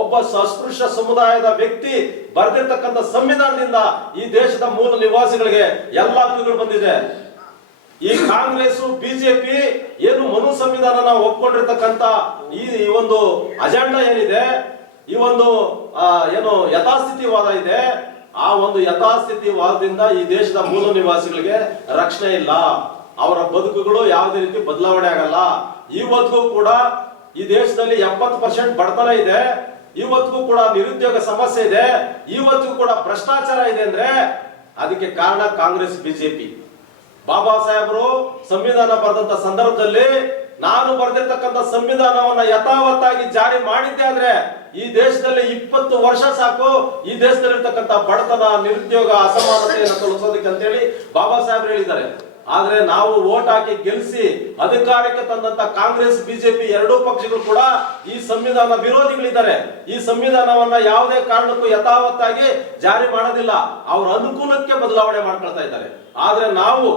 ಒಬ್ಬ ಅಸ್ಪೃಶ್ಯ ಸಮುದಾಯದ ವ್ಯಕ್ತಿ ಬರೆದಿರ್ತಕ್ಕಂಥ ಸಂವಿಧಾನದಿಂದ ಈ ದೇಶದ ಮೂಲ ನಿವಾಸಿಗಳಿಗೆ ಎಲ್ಲ ಹಕ್ಕುಗಳು ಬಂದಿದೆ. ಈ ಕಾಂಗ್ರೆಸ್ ಬಿಜೆಪಿ ಏನು ಮನು ಸಂವಿಧಾನ ಒಪ್ಕೊಂಡಿರ್ತಕ್ಕಂಥ ಈ ಒಂದು ಅಜೆಂಡಾ ಏನಿದೆ, ಈ ಒಂದು ಏನು ಯಥಾಸ್ಥಿತಿವಾದ ಇದೆ, ಆ ಒಂದು ಯಥಾಸ್ಥಿತಿವಾದದಿಂದ ಈ ದೇಶದ ಮೂಲ ನಿವಾಸಿಗಳಿಗೆ ರಕ್ಷಣೆ ಇಲ್ಲ. ಅವರ ಬದುಕುಗಳು ಯಾವುದೇ ರೀತಿ ಬದಲಾವಣೆ ಆಗಲ್ಲ. ಇವತ್ತಿಗೂ ಕೂಡ ಈ ದೇಶದಲ್ಲಿ 70% ಬಡತನ ಇದೆ, ಇವತ್ತಿಗೂ ಕೂಡ ನಿರುದ್ಯೋಗ ಸಮಸ್ಯೆ ಇದೆ, ಇವತ್ತಿಗೂ ಕೂಡ ಭ್ರಷ್ಟಾಚಾರ ಇದೆ ಅಂದ್ರೆ ಅದಕ್ಕೆ ಕಾರಣ ಕಾಂಗ್ರೆಸ್ ಬಿಜೆಪಿ. ಬಾಬಾ ಸಾಹೇಬರು ಸಂವಿಧಾನ ಬರೆದಂತ ಸಂದರ್ಭದಲ್ಲಿ ನಾನು ಬರೆದಿರ್ತಕ್ಕಂಥ ಸಂವಿಧಾನವನ್ನ ಯಥಾವತ್ತಾಗಿ ಜಾರಿ ಮಾಡಿದ್ದೆ ಆದ್ರೆ ಈ ದೇಶದಲ್ಲಿ 20 ವರ್ಷ ಸಾಕು ಈ ದೇಶದಲ್ಲಿರ್ತಕ್ಕಂಥ ಬಡತನ, ನಿರುದ್ಯೋಗ, ಅಸಮಾನತೆಯನ್ನು ತೊಲಗಿಸೋದಕ್ಕೆ ಅಂತೇಳಿ ಬಾಬಾ ಸಾಹೇಬರು ಹೇಳಿದ್ದಾರೆ. ಆದ್ರೆ ನಾವು ವೋಟ್ ಹಾಕಿ ಗೆಲ್ಲಿಸಿ ಅಧಿಕಾರಕ್ಕೆ ತಂದಂತ ಕಾಂಗ್ರೆಸ್ ಬಿಜೆಪಿ ಎರಡೂ ಪಕ್ಷಗಳು ಕೂಡ ಈ ಸಂವಿಧಾನ ವಿರೋಧಿಗಳಿದ್ದಾರೆ. ಈ ಸಂವಿಧಾನವನ್ನ ಯಾವುದೇ ಕಾರಣಕ್ಕೂ ಯಥಾವತ್ತಾಗಿ ಜಾರಿ ಮಾಡೋದಿಲ್ಲ, ಅವ್ರ ಅನುಕೂಲಕ್ಕೆ ಬದಲಾವಣೆ ಮಾಡ್ಕೊಳ್ತಾ ಇದ್ದಾರೆ. ಆದ್ರೆ ನಾವು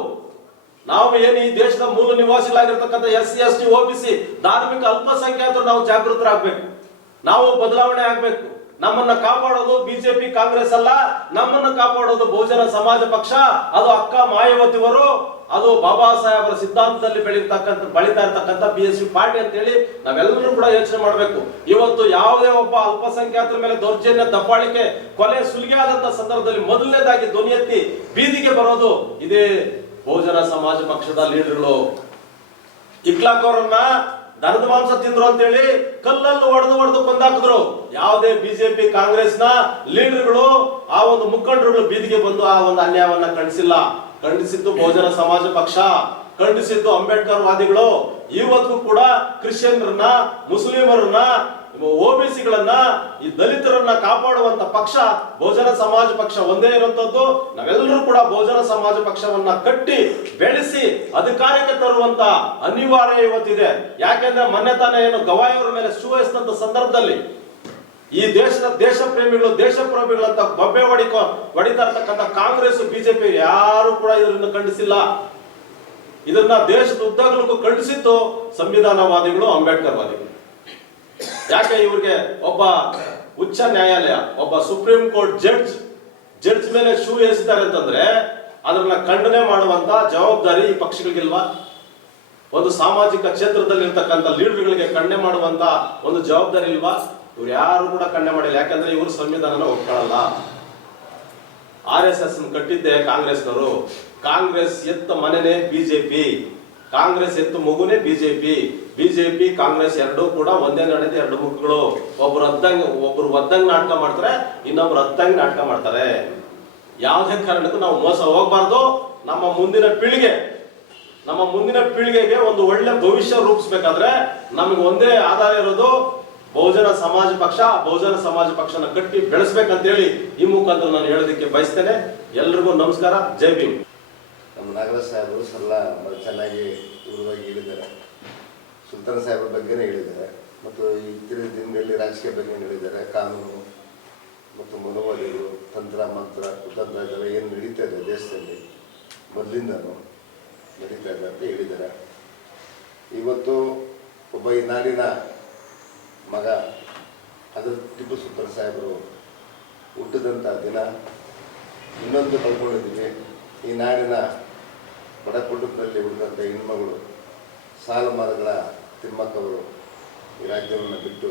ಏನು ಈ ದೇಶದ ಮೂಲ ನಿವಾಸಿಗಳಾಗಿರ್ತಕ್ಕಂಥ SC ST OBC ಧಾರ್ಮಿಕ ಅಲ್ಪಸಂಖ್ಯಾತರು ನಾವು ಜಾಗೃತರಾಗಬೇಕು, ನಾವು ಬದಲಾವಣೆ ಆಗ್ಬೇಕು. ನಮ್ಮನ್ನ ಕಾಪಾಡೋದು ಬಿಜೆಪಿ ಕಾಂಗ್ರೆಸ್ ಅಲ್ಲ, ನಮ್ಮನ್ನ ಕಾಪಾಡೋದು ಬಹುಜನ ಸಮಾಜ ಪಕ್ಷ, ಅದು ಅಕ್ಕ ಮಾಯಾವತಿಯವರು, ಅದು ಬಾಬಾ ಸಾಹೇಬರ ಸಿದ್ಧಾಂತದಲ್ಲಿ ಬೆಳೀತಾ ಇರ್ತಕ್ಕಂಥ BSP ಪಾರ್ಟಿ ಅಂತ ಹೇಳಿ ನಾವೆಲ್ಲರೂ ಕೂಡ ಯೋಚನೆ ಮಾಡಬೇಕು. ಇವತ್ತು ಯಾವುದೇ ಒಬ್ಬ ಅಲ್ಪಸಂಖ್ಯಾತರ ಮೇಲೆ ದೌರ್ಜನ್ಯ, ದಬ್ಬಾಳಿಕೆ, ಕೊಲೆ, ಸುಲಿಗೆ ಆದಂತ ಸಂದರ್ಭದಲ್ಲಿ ಮೊದಲನೇದಾಗಿ ಧ್ವನಿ ಎತ್ತಿ ಬೀದಿಗೆ ಬರೋದು ಇದೇ ಬಹುಜನ ಸಮಾಜ ಪಕ್ಷದ ಲೀಡರ್ಗಳು. ಇಕ್ಲಾಕ್ ಅವರನ್ನ ದನದ ಮಾಂಸ ತಿಂದ್ರು ಅಂತೇಳಿ ಕಲ್ಲಲ್ಲಿ ಹೊಡೆದು ಕೊಂದಾಕಿದ್ರು. ಯಾವುದೇ ಬಿಜೆಪಿ ಕಾಂಗ್ರೆಸ್ ನ ಲೀಡರ್ಗಳು, ಆ ಒಂದು ಮುಖಂಡರುಗಳು ಬೀದಿಗೆ ಬಂದು ಆ ಒಂದು ಅನ್ಯಾಯವನ್ನ ಖಂಡಿಸಿದ್ದು ಬಹುಜನ ಸಮಾಜ ಪಕ್ಷ, ಖಂಡಿಸಿದ್ದು ಅಂಬೇಡ್ಕರ್ ವಾದಿಗಳು. ಇವತ್ತು ಕೂಡ ಕ್ರಿಶ್ಚಿಯನ್ರನ್ನ, ಮುಸ್ಲಿಮರನ್ನ, OBCಗಳನ್ನ, ಈ ದಲಿತರನ್ನ ಕಾಪಾಡುವಂತ ಪಕ್ಷ ಬಹುಜನ ಸಮಾಜ ಪಕ್ಷ ಒಂದೇ ಇರುವಂತದ್ದು. ನಾವೆಲ್ಲರೂ ಕೂಡ ಬಹುಜನ ಸಮಾಜ ಪಕ್ಷವನ್ನ ಕಟ್ಟಿ ಬೆಳೆಸಿ ಅಧಿಕಾರಕ್ಕೆ ತರುವಂತ ಅನಿವಾರ್ಯ ಇವತ್ತಿದೆ. ಯಾಕೆಂದ್ರೆ ಮೊನ್ನೆ ತಾನೇ ಏನು ಗವಾಯಿಯವರ ಮೇಲೆ ಶೂ ಎಸ್ತಂತ ಸಂದರ್ಭದಲ್ಲಿ ಈ ದೇಶ ಪ್ರೇಮಿಗಳು ಅಂತ ಬೊಬ್ಬೆ ಹೊಡಿತಾ ಇರ್ತಕ್ಕಂಥ ಕಾಂಗ್ರೆಸ್ ಬಿಜೆಪಿ ಯಾರು ಕೂಡ ಇದರಿಂದ ಖಂಡಿಸಿಲ್ಲ. ಇದನ್ನ ದೇಶದ ಉದ್ದಗಲಕ್ಕೂ ಖಂಡಿಸಿತ್ತು ಸಂವಿಧಾನವಾದಿಗಳು, ಅಂಬೇಡ್ಕರ್ ವಾದಿಗಳು. ಯಾಕೆ ಇವ್ರಿಗೆ ಒಬ್ಬ ಉಚ್ಚ ನ್ಯಾಯಾಲಯ, ಒಬ್ಬ ಸುಪ್ರೀಂ ಕೋರ್ಟ್ ಜಡ್ಜ್ ಮೇಲೆ ಶೂ ಎಸಿತಾರೆ ಅಂತಂದ್ರೆ ಅದನ್ನ ಖಂಡನೆ ಮಾಡುವಂತ ಜವಾಬ್ದಾರಿ ಈ ಪಕ್ಷಗಳಿಗಿಲ್ವಾ? ಒಂದು ಸಾಮಾಜಿಕ ಕ್ಷೇತ್ರದಲ್ಲಿ ಇರ್ತಕ್ಕಂಥ ಲೀಡರ್ಗಳಿಗೆ ಖಂಡನೆ ಮಾಡುವಂತ ಒಂದು ಜವಾಬ್ದಾರಿ ಇಲ್ವಾ? ಇವ್ರು ಯಾರು ಕೂಡ ಖಂಡನೆ ಮಾಡಿಲ್ಲ. ಯಾಕಂದ್ರೆ ಇವರು ಸಂವಿಧಾನನ ಒಪ್ಕೊಳ್ಳಲ್ಲ. RSS ಕಟ್ಟಿದ್ದೆ ಕಾಂಗ್ರೆಸ್ನವರು. ಕಾಂಗ್ರೆಸ್ ಎತ್ತ ಮನೆನೇ ಬಿಜೆಪಿ, ಕಾಂಗ್ರೆಸ್ ಎತ್ತು ಮಗುನೇ ಬಿಜೆಪಿ ಕಾಂಗ್ರೆಸ್ ಎರಡೂ ಕೂಡ ಒಂದೇ ನಡೆದ ಎರಡು ಮುಖಗಳು. ಒಬ್ರು ಒದ್ದಂಗ್ ನಾಟಕ ಮಾಡ್ತಾರೆ, ಇನ್ನೊಬ್ರು ಹತ್ತಂಗ್ ನಾಟಕ ಮಾಡ್ತಾರೆ. ಯಾವುದೇ ಕಾರಣಕ್ಕೂ ನಾವು ಮೋಸ ಹೋಗ್ಬಾರ್ದು. ನಮ್ಮ ಮುಂದಿನ ಪೀಳಿಗೆಗೆ ಒಂದು ಒಳ್ಳೆ ಭವಿಷ್ಯ ರೂಪಿಸ್ಬೇಕಾದ್ರೆ ನಮಗೆ ಒಂದೇ ಆಧಾರ ಇರೋದು ಬಹುಜನ ಸಮಾಜ ಪಕ್ಷನ ಕಟ್ಟಿ ಬೆಳೆಸ್ಬೇಕಂತೇಳಿ ಈ ಮುಖಾಂತರ ನಾನು ಹೇಳೋದಕ್ಕೆ ಬಯಸ್ತೇನೆ. ಎಲ್ರಿಗೂ ನಮಸ್ಕಾರ, ಜೈ ಭೀಮ್. ನಮ್ಮ ನಾಗರಾಜ್ ಸಾಹೇಬರು ಸಲ್ಲ ಚೆನ್ನಾಗಿ ವಿವರವಾಗಿ ಹೇಳಿದ್ದಾರೆ. ಸುಲ್ತಾನ್ ಸಾಹೇಬ್ರ ಬಗ್ಗೆನೇ ಹೇಳಿದ್ದಾರೆ ಮತ್ತು ಇತ್ತೀಚಿನ ದಿನಗಳಲ್ಲಿ ರಾಜಕೀಯ ಬಗ್ಗೆ ಹೇಳಿದ್ದಾರೆ. ಕಾನೂನು ಮತ್ತು ಮನೋವಾದಿಗಳು, ತಂತ್ರ ಮಂತ್ರ ಕುತಂತ್ರ ಇದೆಲ್ಲ ಏನು ನಡೀತಾ ಇದೆ ದೇಶದಲ್ಲಿ ಮೊದಲಿಂದನೂ ನಡೀತಾ ಇದೆ ಅಂತ ಹೇಳಿದ್ದಾರೆ. ಇವತ್ತು ಒಬ್ಬ ಈ ನಾಡಿನ ಮಗ, ಅದು ಟಿಪ್ಪು ಸುಲ್ತಾನ್ ಸಾಹೇಬರು ಹುಟ್ಟಿದಂಥ ದಿನ. ಇನ್ನೊಂದು ಕಳ್ಕೊಂಡಿದ್ದೀವಿ, ಈ ನಾಡಿನ ಬಡ ಕುಟುಂಬದಲ್ಲಿ ಹುಟ್ಟಿದಂಥ ಹೆಣ್ಮಗಳು ಸಾಲು ಮರಗಳ ತಿಮ್ಮಕ್ಕವರು ಈ ರಾಜ್ಯವನ್ನು ಬಿಟ್ಟು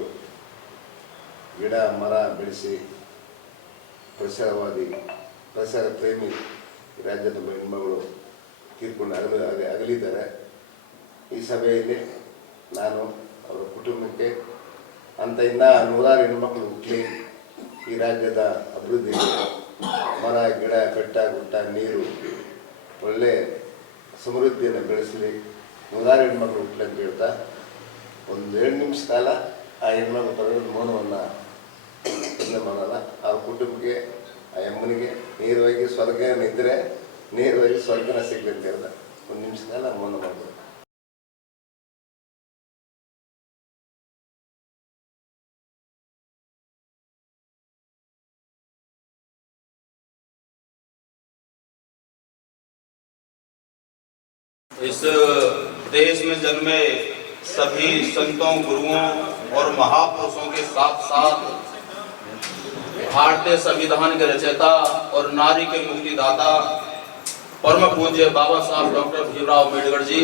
ಗಿಡ ಮರ ಬೆಳೆಸಿ ಪರಿಸರ ಪ್ರೇಮಿ ಈ ರಾಜ್ಯದ ಹೆಣ್ಮಗಳು ತೀರ್ಕೊಂಡು ಅಗಲಿದ್ದಾರೆ. ಈ ಸಭೆಯಲ್ಲಿ ನಾನು ಅವರ ಕುಟುಂಬಕ್ಕೆ ಅಂತ ಇನ್ನೂ 100 ಹೆಣ್ಮಕ್ಳು ಹುಟ್ಟಲಿ, ಈ ರಾಜ್ಯದ ಅಭಿವೃದ್ಧಿ, ಮರ ಗಿಡ ಬೆಟ್ಟ ಗುಡ್ಡ ನೀರು ಒಳ್ಳೆ ಸಮೃದ್ಧಿಯನ್ನು ಬೆಳೆಸಲಿ, 100 ಹೆಣ್ಮಕ್ಳು ಹುಟ್ಟಲಿ ಅಂತ ಹೇಳ್ತಾ ಒಂದು 2 ನಿಮಿಷ ಕಾಲ ಆ ಹೆಣ್ಮಕ್ಳು ಪರವಾಗಿ ಮೌನವನ್ನು ಮಾಡಲ್ಲ. ಅವ್ರ ಕುಟುಂಬಕ್ಕೆ, ಆ ಅಮ್ಮನಿಗೆ ನೇರವಾಗಿ ಸ್ವರ್ಗನ ಇದ್ದರೆ ನೇರವಾಗಿ ಸ್ವರ್ಗನ ಸಿಗಲಿ ಅಂತ ಹೇಳ್ದ 1 ನಿಮಿಷ ಕಾಲ ಮೌನ ಮಾಡಬೇಕು. इस देश में जन्मे सभी संतों, गुरुओं और महापुरुषों के साथ साथ भारतीय संविधान के रचयिता और नारी के मुक्तिदाता परम पूज्य बाबा साहब डॉक्टर भीमराव अम्बेडकर जी,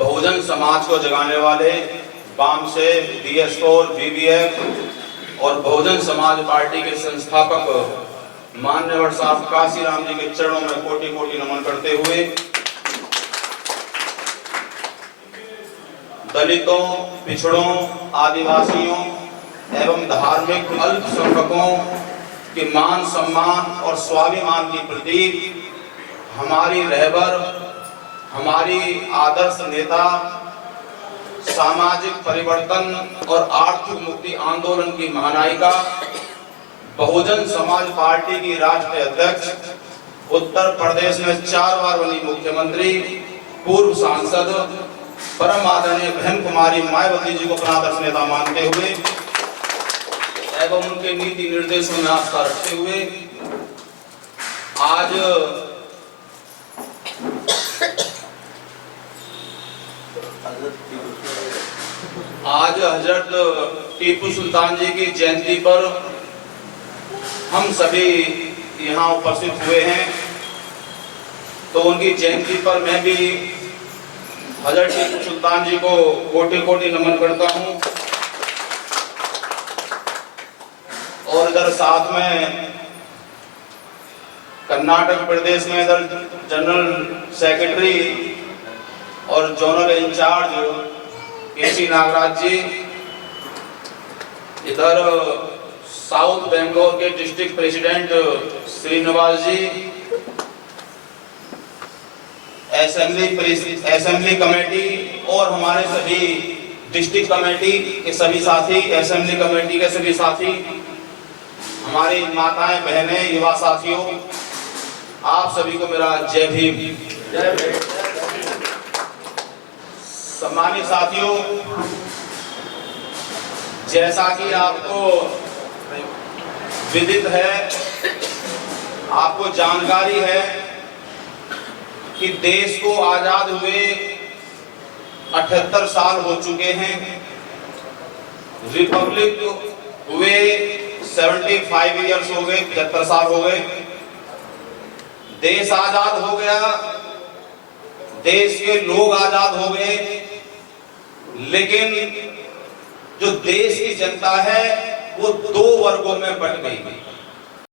बहुजन समाज को जगाने वाले बामसेफ, DS4, BBF और बहुजन समाज पार्टी के संस्थापक मान्यवर साहब काशीराम जी के चरणों में कोटि कोटि नमन करते हुए दलितों, पिछड़ों, आदिवासियों एवं धार्मिक अल्पसंख्यकों के मान सम्मान और स्वाभिमान की प्रतीक हमारी रहबर, हमारी आदर्श नेता, सामाजिक परिवर्तन और आर्थिक मुक्ति आंदोलन की महानायिका, बहुजन समाज पार्टी की राष्ट्रीय अध्यक्ष उत्तर प्रदेश में 4 बार बनी मुख्यमंत्री, पूर्व सांसद परम आदरणीय बहन कुमारी मायावती जी को अपना आदर्श नेता मानते हुए एवं उनके नीति निर्देशों में आस्था रखते हुए आज हजरत टीपू सुल्तान जी की जयंती पर हम सभी यहाँ उपस्थित हुए हैं। तो उनकी जयंती पर मैं भी हजरत टीपू सुल्तान जी को कोटि कोटि नमन करता हूँ। और इधर साथ में कर्नाटक प्रदेश में इधर जनरल सेक्रेटरी और जोनल इंचार्ज केसी नागराज जी, इधर साउथ बेंगलोर के डिस्ट्रिक्ट प्रेसिडेंट श्रीनिवास जी, असेंबली कमेटी और हमारे सभी डिस्ट्रिक्ट कमेटी के सभी साथी, असेंबली कमेटी के सभी साथी, हमारी माताएं बहनें युवा साथियों, आप सभी को मेरा जय भीम। जय भीम। सम्मानित साथियों, जैसा कि आपको विदित है, आपको जानकारी है कि देश को आजाद हुए 78 साल हो चुके हैं, रिपब्लिक हुए 75 इयर्स हो गए, 75 साल हो गए। देश आजाद हो गया, देश के लोग आजाद हो गए, लेकिन जो देश की जनता है वो 2 वर्गों में बंट गई।